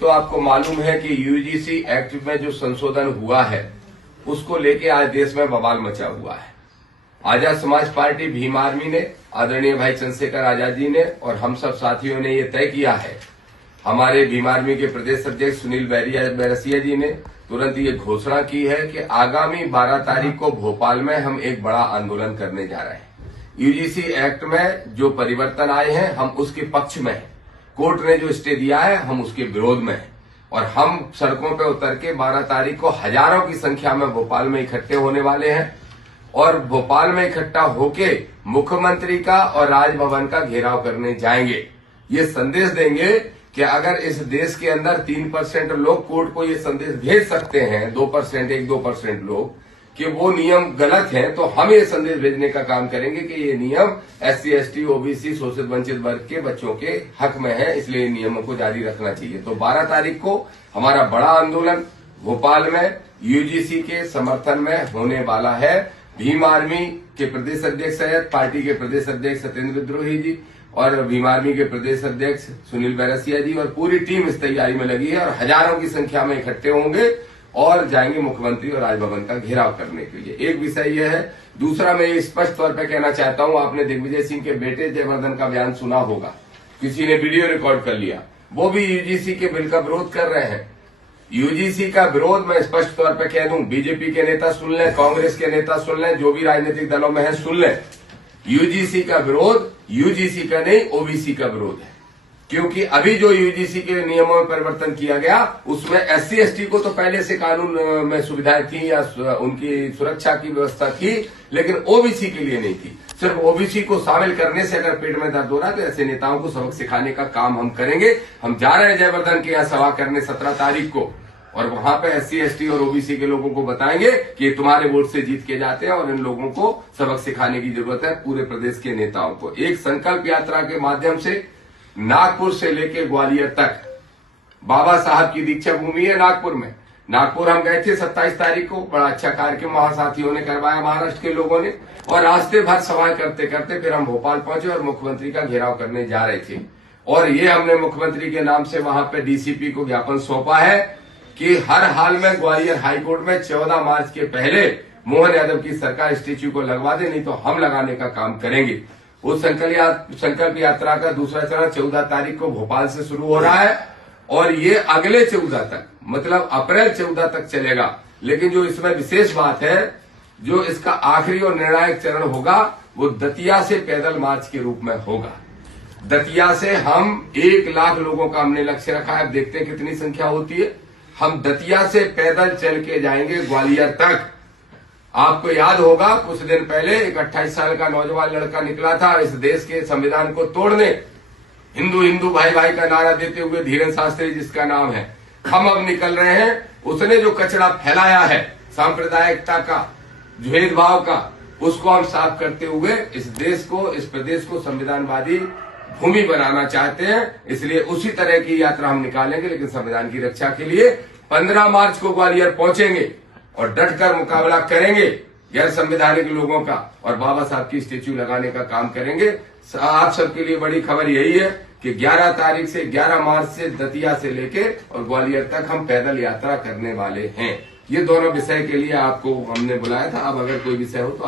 तो आपको मालूम है कि यूजीसी एक्ट में जो संशोधन हुआ है उसको लेके आज देश में बवाल मचा हुआ है। आजाद समाज पार्टी भीम आर्मी ने, आदरणीय भाई चंद्रशेखर आजाद जी ने और हम सब साथियों ने ये तय किया है, हमारे भीम आर्मी के प्रदेश अध्यक्ष सुनील बैरसिया जी ने तुरंत ये घोषणा की है कि आगामी 12 तारीख को भोपाल में हम एक बड़ा आंदोलन करने जा रहे हैं। यूजीसी एक्ट में जो परिवर्तन आए हैं हम उसके पक्ष में हैं। कोर्ट ने जो स्टे दिया है हम उसके विरोध में हैं और हम सड़कों पर उतर के 12 तारीख को हजारों की संख्या में भोपाल में इकट्ठे होने वाले हैं और भोपाल में इकट्ठा होके मुख्यमंत्री का और राजभवन का घेराव करने जाएंगे। ये संदेश देंगे कि अगर इस देश के अंदर 3% लोग कोर्ट को ये संदेश भेज सकते हैं, 2%, 1-2% लोग, कि वो नियम गलत हैं, तो हम ये संदेश भेजने का काम करेंगे कि ये नियम SC, ST, OBC, शोषित वंचित वर्ग के बच्चों के हक में है, इसलिए इन नियमों को जारी रखना चाहिए। तो 12 तारीख को हमारा बड़ा आंदोलन भोपाल में यूजीसी के समर्थन में होने वाला है। भीम आर्मी के प्रदेश अध्यक्ष सैयद, पार्टी के प्रदेश अध्यक्ष सत्येंद्र विद्रोही जी और भीम आर्मी के प्रदेश अध्यक्ष सुनील बैरसिया जी और पूरी टीम इस तैयारी में लगी है और हजारों की संख्या में इकट्ठे होंगे और जाएंगे मुख्यमंत्री और राजभवन का घेराव करने के लिए। एक विषय यह है। दूसरा, मैं ये स्पष्ट तौर पर कहना चाहता हूं, आपने दिग्विजय सिंह के बेटे जयवर्धन का बयान सुना होगा, किसी ने वीडियो रिकॉर्ड कर लिया, वो भी यूजीसी के बिल का विरोध कर रहे हैं। यूजीसी का विरोध मैं स्पष्ट तौर पर कह दूं, बीजेपी के नेता सुन लें, कांग्रेस के नेता सुन लें, जो भी राजनीतिक दलों में है सुन लें, यूजीसी का विरोध यूजीसी का नहीं ओबीसी का विरोध है। क्योंकि अभी जो यूजीसी के नियमों में परिवर्तन किया गया उसमें SC, ST को तो पहले से कानून में सुविधाएं थी या उनकी सुरक्षा की व्यवस्था थी, लेकिन ओबीसी के लिए नहीं थी। सिर्फ ओबीसी को शामिल करने से अगर पेट में दर्द हो रहा है तो ऐसे नेताओं को सबक सिखाने का काम हम करेंगे। हम जा रहे हैं जयवर्धन के यहाँ सभा करने 17 तारीख को और वहां पे SC, ST और ओबीसी के लोगों को बताएंगे कि ये तुम्हारे वोट से जीत के जाते हैं और इन लोगों को सबक सिखाने की जरूरत है, पूरे प्रदेश के नेताओं को। एक संकल्प यात्रा के माध्यम से नागपुर से लेकर ग्वालियर तक, बाबा साहब की दीक्षा भूमि है नागपुर में। नागपुर हम गए थे 27 तारीख को, बड़ा अच्छा कार्यक्रम वहां साथियों ने करवाया, महाराष्ट्र के लोगों ने, और रास्ते भर सवाल करते करते फिर हम भोपाल पहुंचे और मुख्यमंत्री का घेराव करने जा रहे थे। और ये हमने मुख्यमंत्री के नाम से वहां पे डीसीपी को ज्ञापन सौंपा है कि हर हाल में ग्वालियर हाईकोर्ट में 14 मार्च के पहले मोहन यादव की सरकार स्टेच्यू को लगवा दे, नहीं तो हम लगाने का काम करेंगे। उस संकल्प यात्रा का दूसरा चरण 14 तारीख को भोपाल से शुरू हो रहा है और ये अगले 14 तक, मतलब अप्रैल 14 तक चलेगा। लेकिन जो इसमें विशेष बात है, जो इसका आखिरी और निर्णायक चरण होगा वो दतिया से पैदल मार्च के रूप में होगा। दतिया से हम 1 लाख लोगों का हमने लक्ष्य रखा है, अब देखते हैं कितनी संख्या होती है। हम दतिया से पैदल चल के जाएंगे ग्वालियर तक। आपको याद होगा कुछ दिन पहले एक 28 साल का नौजवान लड़का निकला था इस देश के संविधान को तोड़ने, हिंदू हिंदू भाई भाई का नारा देते हुए, धीरेन्द्र शास्त्री जिसका नाम है। हम अब निकल रहे हैं, उसने जो कचरा फैलाया है सांप्रदायिकता का, भेदभाव का, उसको हम साफ करते हुए इस देश को, इस प्रदेश को संविधानवादी भूमि बनाना चाहते हैं। इसलिए उसी तरह की यात्रा हम निकालेंगे, लेकिन संविधान की रक्षा के लिए 15 मार्च को ग्वालियर पहुंचेंगे और डटकर मुकाबला करेंगे गैर संवैधानिक लोगों का और बाबा साहब की स्टेच्यू लगाने का काम करेंगे। आप सबके लिए बड़ी खबर यही है कि 11 तारीख से 11 मार्च से दतिया से लेके और ग्वालियर तक हम पैदल यात्रा करने वाले हैं। ये दोनों विषय के लिए आपको हमने बुलाया था। अब अगर कोई विषय हो तो